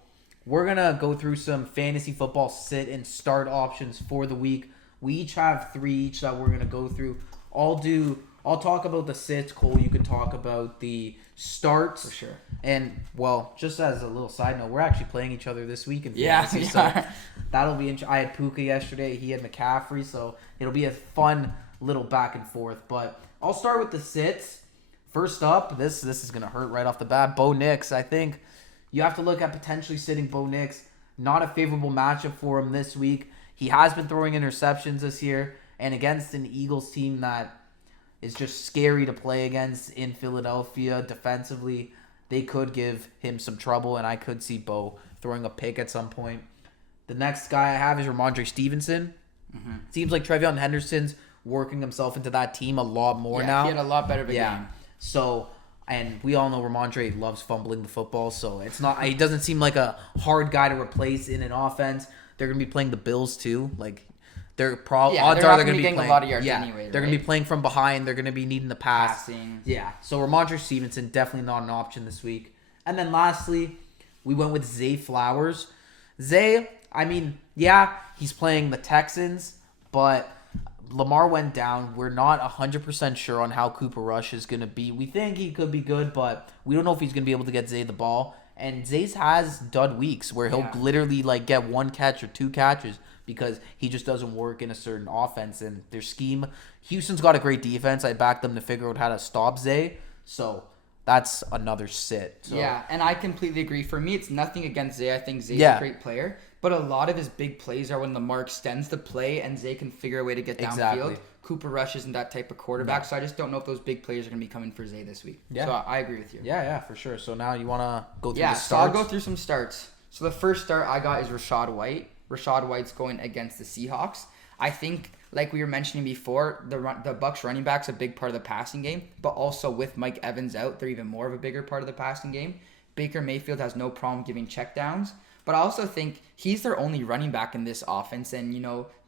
we're going to go through some fantasy football sit and start options for the week. We each have 3 each that we're going to go through. I'll talk about the sits. Cole, you can talk about the starts. For sure. And, well, just as a little side note, we're actually playing each other this week in fantasy. Yeah, so that'll be interesting. I had Puka yesterday. He had McCaffrey. So it'll be a fun little back and forth. But I'll start with the sits. First up, this is going to hurt right off the bat. Bo Nix, I think you have to look at potentially sitting Bo Nix. Not a favorable matchup for him this week. He has been throwing interceptions this year. And against an Eagles team that is just scary to play against in Philadelphia defensively, they could give him some trouble, and I could see Bo throwing a pick at some point. The next guy I have is Ramondre Stevenson. Mm-hmm. Seems like Trevion Henderson's working himself into that team a lot more now. He had a lot better of a game. So, and we all know Ramondre loves fumbling the football, so he doesn't seem like a hard guy to replace in an offense. They're going to be playing the Bills too. Like, odds are they're going to be getting a lot of yards anyway. They're going to be playing from behind. They're going to be needing the passing. Yeah. So Ramondre Stevenson definitely not an option this week. And then lastly, we went with Zay Flowers. Zay, I mean, yeah, he's playing the Texans, but Lamar went down. We're not 100% sure on how Cooper Rush is going to be. We think he could be good, but we don't know if he's going to be able to get Zay the ball. And Zay's has dud weeks where he'll literally like get 1 catch or 2 catches because he just doesn't work in a certain offense and their scheme. Houston's got a great defense. I backed them to figure out how to stop Zay. So that's another sit. So. Yeah, and I completely agree. For me, it's nothing against Zay. I think Zay's a great player. But a lot of his big plays are when Lamar extends the play and Zay can figure a way to get downfield. Exactly. Cooper Rush isn't that type of quarterback, so I just don't know if those big plays are going to be coming for Zay this week. Yeah. So I agree with you. Yeah, for sure. So now you want to go through the starts? Yeah, so I'll go through some starts. So the first start I got is Rachaad White. Rachaad White's going against the Seahawks. I think, like we were mentioning before, the Bucs running back's a big part of the passing game, but also with Mike Evans out, they're even more of a bigger part of the passing game. Baker Mayfield has no problem giving checkdowns, but I also think he's their only running back in this offense, and,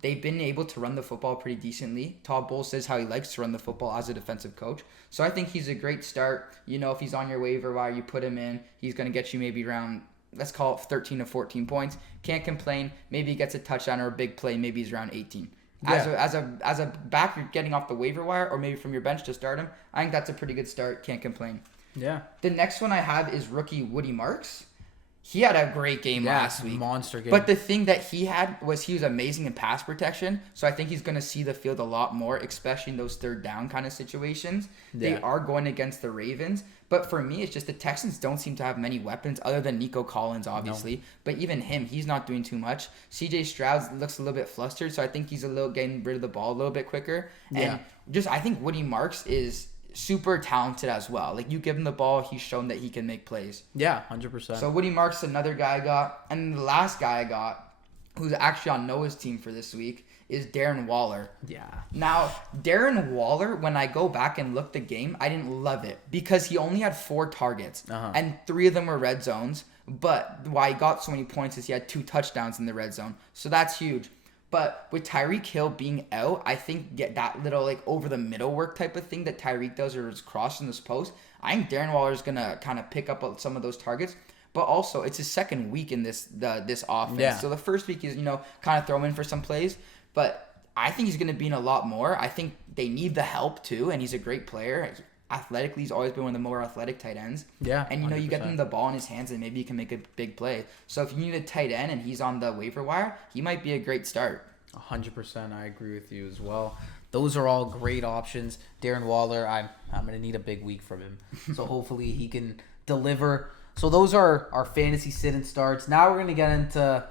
they've been able to run the football pretty decently. Todd Bowles says how he likes to run the football as a defensive coach, so I think he's a great start. If he's on your waiver wire, you put him in, he's going to get you maybe around, let's call it 13 to 14 points. Can't complain. Maybe he gets a touchdown or a big play. Maybe he's around 18. Yeah. As a back, you're getting off the waiver wire or maybe from your bench to start him. I think that's a pretty good start. Can't complain. Yeah. The next one I have is rookie Woody Marks. He had a great game last week. Monster game. But the thing that he had was he was amazing in pass protection. So I think he's going to see the field a lot more, especially in those third down kind of situations. Yeah. They are going against the Ravens. But for me, it's just the Texans don't seem to have many weapons other than Nico Collins, obviously. No. But even him, he's not doing too much. CJ Stroud looks a little bit flustered, so I think he's getting rid of the ball a little bit quicker. Yeah. And I think Woody Marks is super talented as well. Like, you give him the ball, he's shown that he can make plays. Yeah, 100%. So Woody Marks, another guy I got. And the last guy I got, who's actually on Noah's team for this week, is Darren Waller. Yeah. Now, Darren Waller, when I go back and look the game, I didn't love it because he only had 4 targets, and 3 of them were red zones. But why he got so many points is he had 2 touchdowns in the red zone. So that's huge. But with Tyreek Hill being out, I think that little over the middle work type of thing that Tyreek does or is crossing this post, I think Darren Waller is going to kind of pick up some of those targets. But also, it's his second week in this offense. Yeah. So the first week is, kind of throw him in for some plays. But I think he's going to be in a lot more. I think they need the help too, and he's a great player. Athletically, he's always been one of the more athletic tight ends. Yeah, and you get him the ball in his hands, and maybe he can make a big play. So if you need a tight end and he's on the waiver wire, he might be a great start. 100%, I agree with you as well. Those are all great options. Darren Waller, I'm going to need a big week from him. So hopefully he can deliver. So those are our fantasy sit-and starts. Now we're going to get into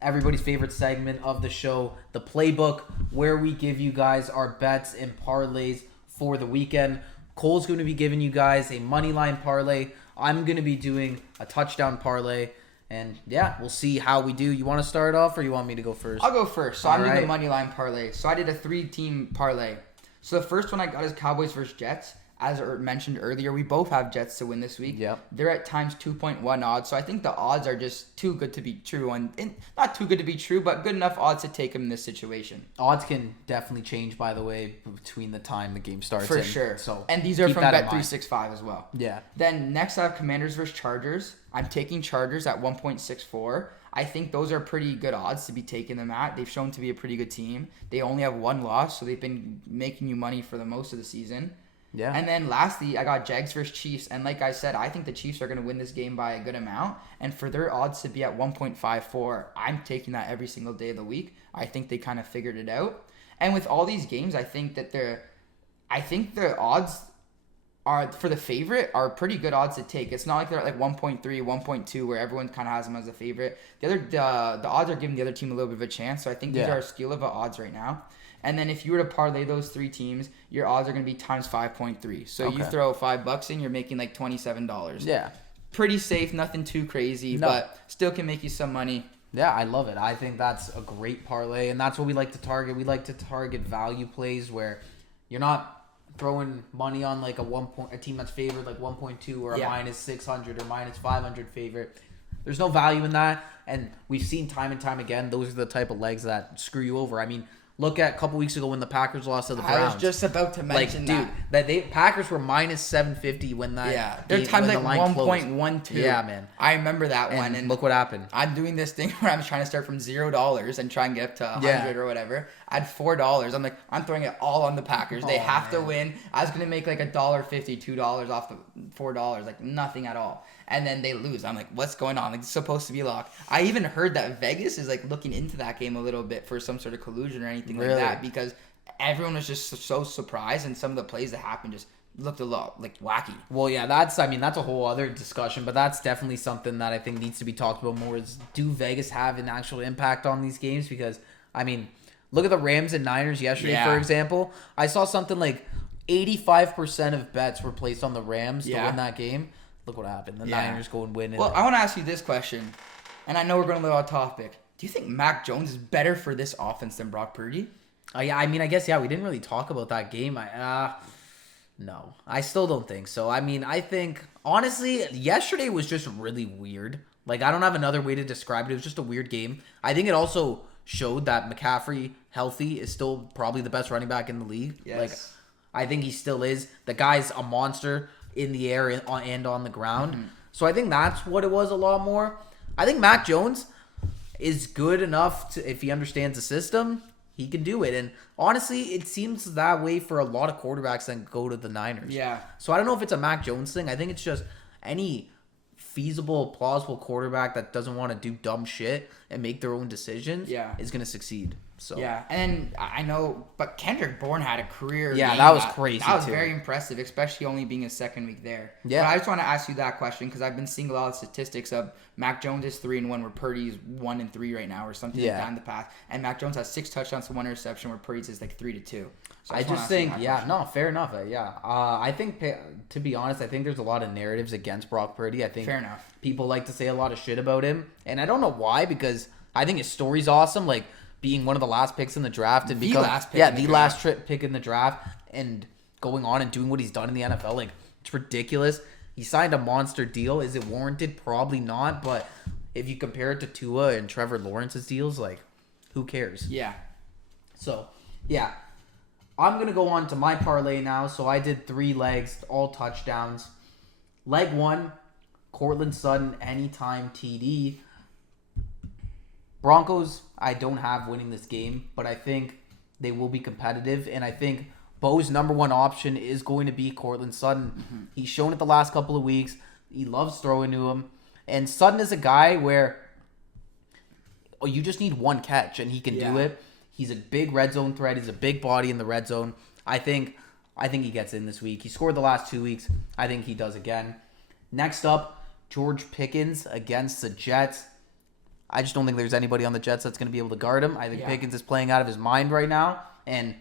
everybody's favorite segment of the show, the playbook, where we give you guys our bets and parlays for the weekend. Cole's going to be giving you guys a money line parlay. I'm going to be doing a touchdown parlay. And yeah, we'll see how we do. You want to start off or you want me to go first? I'll go first. So I'm doing the money line parlay. So I did a 3-team parlay. So the first one I got is Cowboys versus Jets. as mentioned earlier, we both have Jets to win this week. Yep. They're at times 2.1 odds, so I think the odds are just too good to be true, and not too good to be true, but good enough odds to take them in this situation. Odds can definitely change, by the way, between the time the game starts. For sure. So and these are from Bet365 as well. Yeah. Then next I have Commanders versus Chargers. I'm taking Chargers at 1.64. I think those are pretty good odds to be taking them at. They've shown to be a pretty good team. They only have one loss, so they've been making you money for the most of the season. Yeah. And then lastly, I got Jags versus Chiefs. And like I said, I think the Chiefs are going to win this game by a good amount. And for their odds to be at 1.54, I'm taking that every single day of the week. I think they kind of figured it out. And with all these games, I think the odds are for the favorite are pretty good odds to take. It's not like they're at like 1.3, 1.2 where everyone kind of has them as a favorite. The odds are giving the other team a little bit of a chance. So I think these are skill of odds right now. And then if you were to parlay those three teams, your odds are going to be times 5.3. So you throw $5 in, you're making like $27. Yeah. Pretty safe, nothing too crazy, but still can make you some money. Yeah, I love it. I think that's a great parlay, and that's what we like to target. We like to target value plays where you're not throwing money on like a team that's favored like 1.2 or a minus 600 or minus 500 favorite. There's no value in that, and we've seen time and time again, those are the type of legs that screw you over. I mean, look at a couple weeks ago when the Packers lost to the Browns. I was just about to mention Packers were minus 750 when that. Yeah, they're times like 1.12. Yeah, man. I remember that one. And look what happened. I'm doing this thing where I'm trying to start from $0 and try and get up to 100 or whatever. I had $4. I'm like, I'm throwing it all on the Packers. They have to win. I was gonna make like $1.50, $2 off the $4, like nothing at all. And then they lose. I'm like, what's going on? Like, it's supposed to be locked. I even heard that Vegas is like looking into that game a little bit for some sort of collusion or anything like that because everyone was just so surprised and some of the plays that happened just looked a lot like wacky. Well, yeah, that's a whole other discussion, but that's definitely something that I think needs to be talked about more is do Vegas have an actual impact on these games? Because, I mean, look at the Rams and Niners yesterday, for example. I saw something like 85% of bets were placed on the Rams to win that game. Look what happened. The Niners go and win. Well, I want to ask you this question, and I know we're going a little off topic. Do you think Mac Jones is better for this offense than Brock Purdy? Yeah, I mean, I guess, we didn't really talk about that game. No, I still don't think so. I mean, I think, honestly, yesterday was just really weird. Like, I don't have another way to describe it. It was just a weird game. I think it also showed that McCaffrey, healthy, is still probably the best running back in the league. Yes. Like, I think he still is. The guy's a monster in the air and on the ground. Mm-hmm. So I think that's what it was a lot more. I think Mac Jones is good enough to, if he understands the system, he can do it. And honestly, it seems that way for a lot of quarterbacks that go to the Niners. Yeah. So I don't know if it's a Mac Jones thing. I think it's just any feasible, plausible quarterback that doesn't want to do dumb shit and make their own decisions is going to succeed. So yeah, and I know, but Kendrick Bourne had a career. Yeah, that was crazy. That was very impressive, especially only being his second week there. Yeah, but I just want to ask you that question because I've been seeing a lot of statistics of Mac Jones is 3-1, where Purdy's 1-3 right now, or something like that in the past. And Mac Jones has 6 touchdowns to 1 interception, where Purdy's is like 3-2. So I just think, fair enough. I think, to be honest, I think there's a lot of narratives against Brock Purdy. I think fair enough. People like to say a lot of shit about him, and I don't know why, because I think his story's awesome. Like, being one of the last picks in the draft and last pick in the draft and going on and doing what he's done in the NFL, like, it's ridiculous. He signed a monster deal. Is it warranted? Probably not. But if you compare it to Tua and Trevor Lawrence's deals, like, who cares? Yeah. So, yeah. I'm going to go on to my parlay now. So I did 3 legs, all touchdowns. Leg 1, Courtland Sutton, anytime TD. Broncos, I don't have winning this game, but I think they will be competitive, and I think Bo's number one option is going to be Courtland Sutton. Mm-hmm. He's shown it the last couple of weeks. He loves throwing to him, and Sutton is a guy where you just need one catch, and he can do it. He's a big red zone threat. He's a big body in the red zone. I think he gets in this week. He scored the last 2 weeks. I think he does again. Next up, George Pickens against the Jets. I just don't think there's anybody on the Jets that's going to be able to guard him. I think Pickens is playing out of his mind right now. And,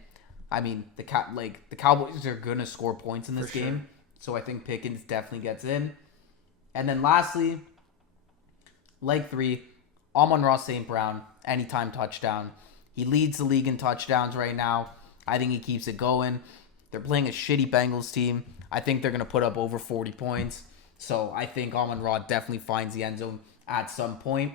I mean, the Cowboys are going to score points in this game. So I think Pickens definitely gets in. And then lastly, leg 3, Amon-Ra St. Brown, anytime touchdown. He leads the league in touchdowns right now. I think he keeps it going. They're playing a shitty Bengals team. I think they're going to put up over 40 points. So I think Amon-Ra definitely finds the end zone at some point.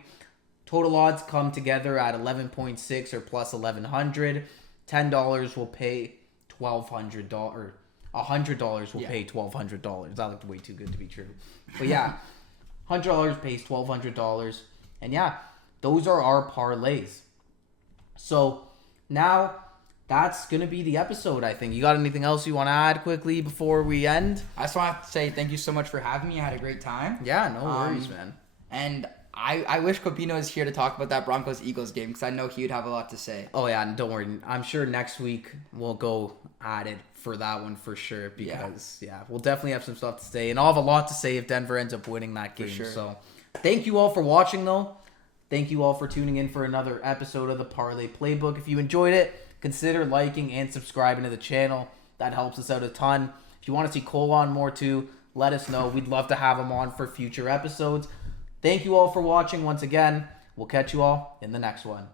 Total odds come together at 11.6 or plus 1,100. $10 will pay $1,200. $100 will pay $1,200. That looked way too good to be true. But yeah, $100 pays $1,200. And yeah, those are our parlays. So now that's going to be the episode, I think. You got anything else you want to add quickly before we end? I just want to say thank you so much for having me. I had a great time. Yeah, no worries, man. And I wish Copino is here to talk about that Broncos-Eagles game because I know he would have a lot to say. Oh, yeah, and don't worry. I'm sure next week we'll go at it for that one for sure because, we'll definitely have some stuff to say. And I'll have a lot to say if Denver ends up winning that game. For sure. So thank you all for watching, though. Thank you all for tuning in for another episode of the Parlay Playbook. If you enjoyed it, consider liking and subscribing to the channel. That helps us out a ton. If you want to see Cole on more too, let us know. We'd love to have him on for future episodes. Thank you all for watching once again. We'll catch you all in the next one.